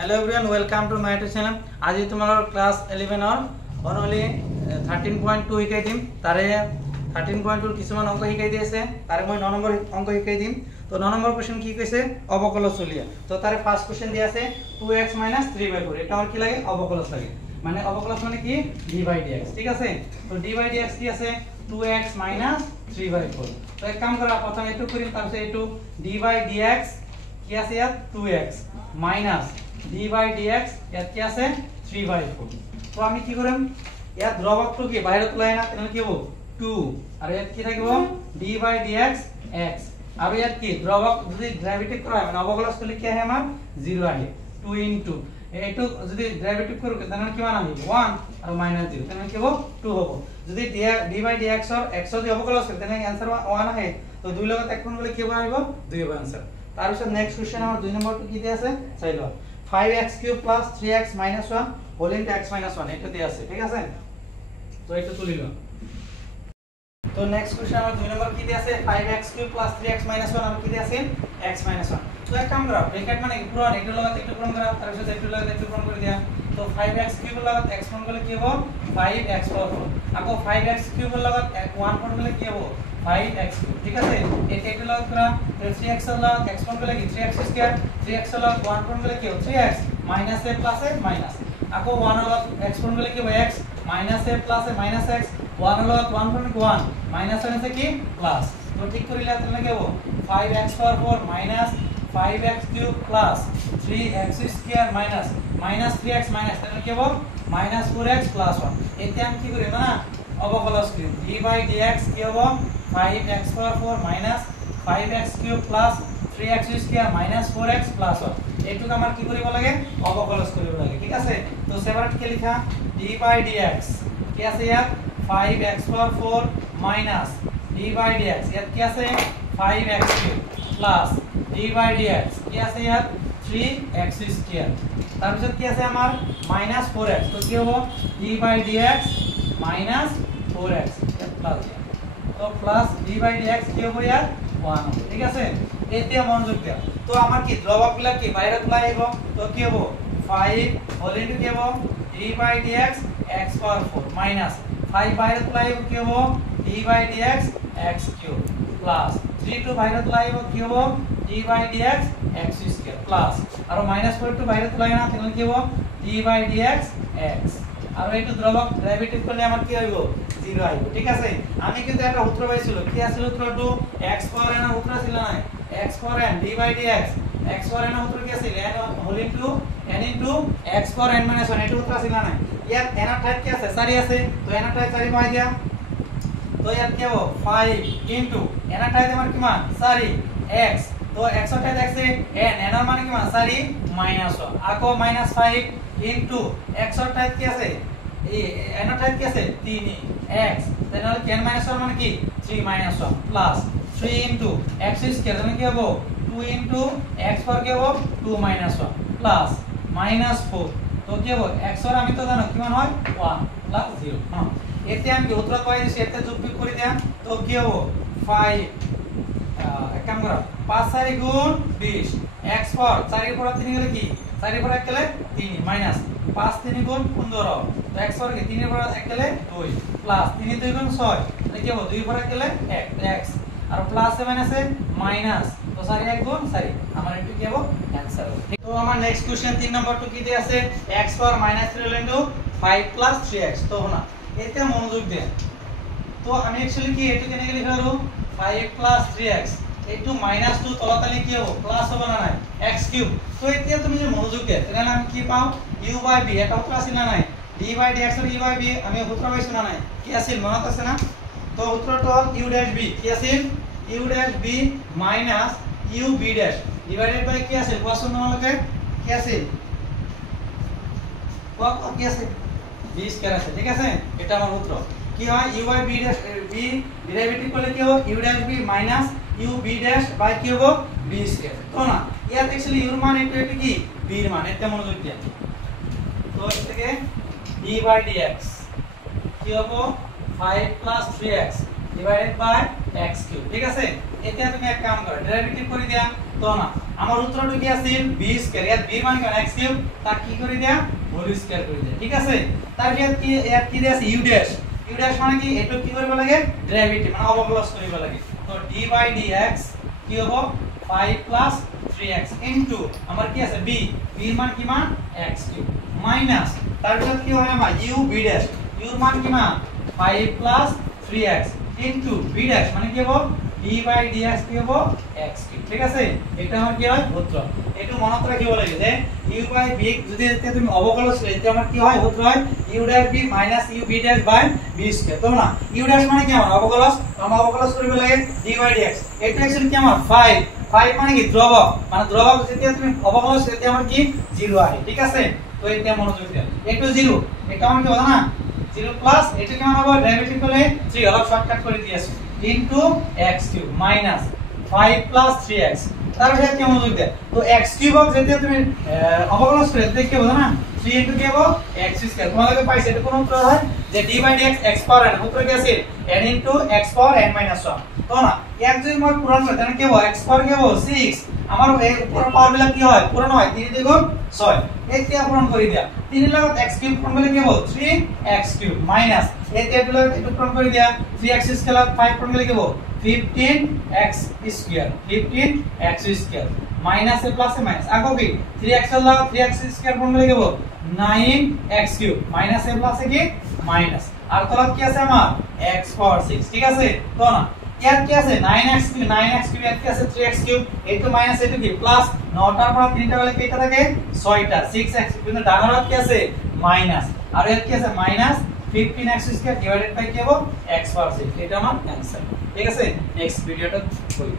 Hello everyone, welcome to my YouTube channel. আজি তোমালোকৰ class 11 ৰ অনলি 13.2 শিকাই দিম। তাৰে 13.2 কিছুমান অংক শিকাই দি আছে। তাৰে মই 9 নম্বৰ অংক শিকাই দিম। তো 9 নম্বৰ কোৱেশ্চন কি কৈছে? অবকলজ চলিয়া। তো তাৰে ফাৰ্স্ট কোৱেশ্চন দি আছে 2x - 3/4। এটা আমাৰ কি লাগে? অবকলজ লাগে। মানে অবকলজ মানে কি? d/dx। ঠিক আছে? তো d/dx কি আছে? 2x - 3/4। তো এক কাম কৰা, প্ৰথম এটো কৰিম, তাৰ পিছত এটো d/dx কি আছে ইয়াত 2x minus d/dx ইয়াত কি আছে 3/4। তো আমি কি কৰিম, ইয়াত দ্ৰৱকটো কি বাহিৰত ওলাই না, তেনে কি হ'ব 2 আৰু ইয়াত কি থাকিব d/dx x আৰু ইয়াত কি দ্ৰৱক যদি ডেৰিভেটিভ কৰা মানে অবকলজ কৰিলে কি আহে আমাৰ 0 আহে। 2 into এটো যদি ডেৰিভেটিভ কৰো তেনে কিমান আহিব 1 আৰু -0, তেনে কি হ'ব 2 হ'ব। যদি d/dx ৰ x যদি অবকলজ কৰে তেনে आंसर 1 আহে। তো 2 লগত 1 গুণ কৰিলে কি আহিব 2 হ'ব आंसर। তাৰ পিছত নেক্সট কোৱেশ্চন আমাৰ 2 নম্বৰটো কি দি আছে চাই লও। 5x³ + 3x - 1 whole into x - 1 এটা দি আছে। ঠিক আছে? তো এটা তুলি লও। তো নেক্সট কোৱেশ্চন আমাৰ 2 নম্বৰ কি দি আছে 5x³ + 3x - 1 আৰু কি দি আছে x - 1। তো এক কাম কৰা, ব্ৰ্যাকেট মানে পূৰণ এটো লগত এটো পূৰণ কৰা, তাৰ পিছত এটো লগত এটো পূৰণ কৰি দিয়া। তো 5x³ লগত x পূৰণ কৰিলে কি হ'ব 5x4। আকৌ 5x³ লগত 1 পূৰণ কৰিলে কি হ'ব 5x3। ঠিক আছে? এটো লগত কৰা 3x লগত x পূৰণ কৰিলে কি 3x², 3x লগত 1 পূৰণ কৰিলে কি হ'ব 3x minus a plus a minus। আকৌ 1 লগত x পূৰণ কৰিলে কি হ'ব x minus a plus a minus x। 1 লগত 1 পূৰণ কৰিলে 1 minus আছে কি প্লাস। তো ঠিক কৰিলে তেনে কি হ'ব 5x4 minus 5x³ plus 3x² minus 3x minus তেনে কি হ'ব -4x plus 1। এতিয়া আমি কি কৰিম না অবকলজ কৰিম। d/dx কি হ'ব 5x4 minus 5x³ plus 3x² minus 4x plus 1। এইটোক আমাৰ কি কৰিব লাগে অবকলজ কৰিব লাগে। ঠিক আছে? তো সেপাৰেট কে লিখা d/dx কি আছে ইয়াত 5x4 minus d/dx ইয়াত কি আছে 5x³ plus d/dx কি আছে ইয়াত 3x²। তাৰ পিছত কি আছে আমাৰ -4x। তো কি হ'ব d/dx -4x ইয়াত প্লাস দিয়া। তো প্লাস d/dx কি হ'ব ইয়াত 1 হ'ব। ঠিক আছে? এতিয়া মনোযোগ দিয়া। তো আমাৰ কি দ্ৰৱকবিলাক কি বাহিৰত ওলাই আহিব। তো কি হ'ব 5 হোল ইনটু কি হ'ব d/dx x/4 minus 5 বাহিৰত ওলাই আহিব কি হ'ব d/dx x³ plus 3 টো বাহিৰত ওলাই আহিব কি হ'ব d/dx x² plus আৰু -4 টো বাহিৰত ওলাই না, তেনে কি হ'ব d/dx x আৰু এইটো দ্ৰৱক ডেৰিভেটিভ কৰিলে আমাৰ কি আহিব 0 আহিব। ঠিক আছে? আমি কিন্তু এটা সূত্ৰ পাইছিলো, কি আছিল সূত্ৰটো x⁴n এৰ সূত্ৰ ছিল না x⁴n d/dx x⁴n এৰ সূত্ৰ কি আছিল n whole into n into x⁴n - 1 এটো সূত্ৰ ছিল না। ইয়াত n এর ঠাইত কি আছে 4 আছে, তো n এর ঠাইত 4 বহাই দিয়া। তো ইয়াত কি হ'ব 5 ইনটু n এর ঠাইত আমাৰ কিমান 4 x। তো x এর ঠাইত আছে n n এর মানে কিমান 4 -1 আকৌ -5 ইনটু x এর ঠাইত কি আছে এই n এর ঠাইত কি আছে 3x। তেনেহলে n - 1 মানে কি 3 - 1 প্লাস 3 ইনটু x² মানে কি হ'ব 2 ইনটু x4 কি হ'ব 2 - 1 প্লাস -4। তো কি হ'ব x এর আমি তো জানো কিমান হয় 1 প্লাস 0। হ্যাঁ, এতিয়া আমি সূত্ৰ পাই দিছি, এটা যোগ বিয়োগ কৰি দিম। তো কি হ'ব 5 এক কাম কৰা 5 × 4 = 20 x4 4 এর পর 3 গেলে কি 4 এর পর 1 গেলে 3 মাইনাস 5 3 × 15। তো x4 কে 3 এর পর 1 গেলে 2 প্লাস 3 2 × 6 তাহলে কি হবে 2 এর পর 1 গেলে 1 x আর প্লাস এ মাইনাসে মাইনাস। তো 4 1 × 4 আমার এটু কি হবে आंसर হবে। তো আমার নেক্সট কোশ্চেন 3 নম্বরটো কি দিয়ে আছে x⁴ - 3 * 5 + 3x। তো না এটা মনোযোগ দেন। তো আমি एक्चुअली কি এটু কেনে লিখা হলো 5 + 3x এটু -2 তলাতলে কি হবে প্লাস হবে না নাই x³। তো এতিয়া তুমি যে মনোযোগ দিয়া তাহলে আমি কি পাও u/b এটা সূত্র আছে না নাই d/dx এর u/b আমি সূত্র পাইছো না নাই কি আছে মনত আছে না। তো সূত্রটো হল u'(b) কি আছে u'(b minus ub' ডিভাইডেড বাই কি আছে কোয়াশন তোমালকে কি আছে কি আছে 20 কেন আছে। ঠিক আছে? এটা আমার সূত্র কি হয় u/b' b ডেরিভেটিভ করলে কি হবে u'(b minus ub' বাই কি হবে b²। তো না ইয়াত एक्चुअली u এর মান এটা কি b এর মান, এটা মনোযোগ দিয়া। তো এর থেকে d/dx কি হবে 5 + 3x ডিভাইডেড বাই x কিউব ঠিক আছে এতিয়া তুমি এক কাম করো ডেরিভেটিভ করে দিয়া তো না আমার উত্তরটা কি আছিল b স্কয়ার এর b মান কেন x কিউব তা কি করে দিয়া হোল স্কয়ার করে দিয়া ঠিক আছে তার কি এর কি দেয়া আছে u ড্যাশ মানে কি এটো কি করবে লাগে ডেরিভেটিভ মানে অবকলন করিবা লাগে তো d বাই dx কি হবে 5 3x ইনটু আমার কি আছে b এর মান কি মান x কিউব মাইনাস তারপর কি হয় আমার u b ড্যাশ u এর মান কি মান 5 3x ইনটু b ড্যাশ মানে কি হবে d বাই dx কি হবে x কিউব ঠিক আছে এটা আমার কি হয় সূত্র একটু মনে রাখিব লাগে যে u বাই b যদি তুমি অবকলন করে এটা আমার কি হয় সূত্র হয় u dash b minus u b dash by b square তো না u ড্যাশ মানে কি আমার অবকলন আমরা অবকলন করিব লাগে d বাই dx এটা एक्चुअली কি আমার 5 মানে কি ধ্রুবক মানে ধ্রুবক যদি তুমি অবকলন করতে আমার কি 0 আসে ঠিক আছে তো এটা মনোযোগ দাও একটু 0 এটা আমার কি হবে না 0 প্লাস এটা কেমন হবে ডেরিভেটিভ করলে 3 হলো শর্টকাট করে দিয়েছি into x cube minus 5 3x তারপরে কি মনোযোগ দাও তো x কিউব যদি তুমি অবকলন করতে কি হবে না 3 ইনটু কি হবে x স্কয়ার তোমাদের পাইছে এটা কোন উত্তর হয় যে d বাই dx x পাওয়ার n উত্তর কি আছে n ইনটু x পাওয়ার n মাইনাস 1 তো না এক যদি মই পূরণ করি তাহলে কি হবে x পাওয়ার কি হবে 6 আমার এই উপর পাওয়ার গুলো কি হয় পূরণ হয় 3 দ্বিগুণ 6 এই কি পূরণ করে দিয়া 3 লগত x কিউব পূরণ করলে কি হবে 3x কিউব মাইনাস এই টেবিলে একটু পূরণ করে দিয়া 3x স্কয়ার 5 পূরণ করলে কি হবে 15x square 15x square minus A plus A minus আগো কি 3x এর লগ 3x স্কয়ার পূরণ করলে কি হবে 9x cube minus A plus এ কি মাইনাস আর তলত কি আছে আমার x পাওয়ার 6 ঠিক আছে তো না এর কি আছে 9x কিউব এর কি আছে 3x কিউব এই তো মাইনাস এই তো কি প্লাস 9টার পর 3টা হলে কি এটা থাকে 6টা 6x কিন্তু ডান হাত কি আছে মাইনাস আর এর কি আছে মাইনাস 15x স্কয়ার ডিভাইডেড বাই কি হবে x পাওয়ার 6 এটা আমার आंसर ঠিক আছে নেক্সট ভিডিওটা করি